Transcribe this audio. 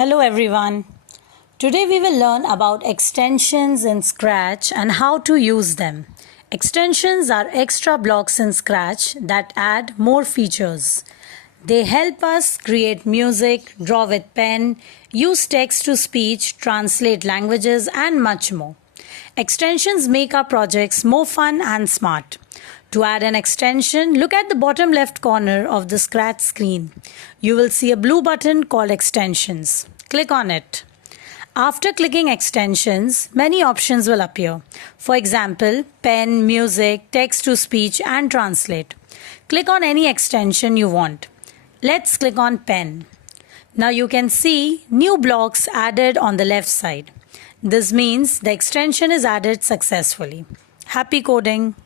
Hello everyone. Today we will learn about extensions in Scratch and how to use them. Extensions are extra blocks in Scratch that add more features. They help us create music, draw with pen, use text to speech, translate languages and much more. Extensions make our projects more fun and smart. To add an extension, look at the bottom left corner of the Scratch screen. You will see a blue button called Extensions. Click on it. After clicking Extensions, many options will appear. For example, pen, music, text to speech and translate. Click on any extension you want. Let's click on pen. Now you can see new blocks added on the left side. This means the extension is added successfully. Happy coding!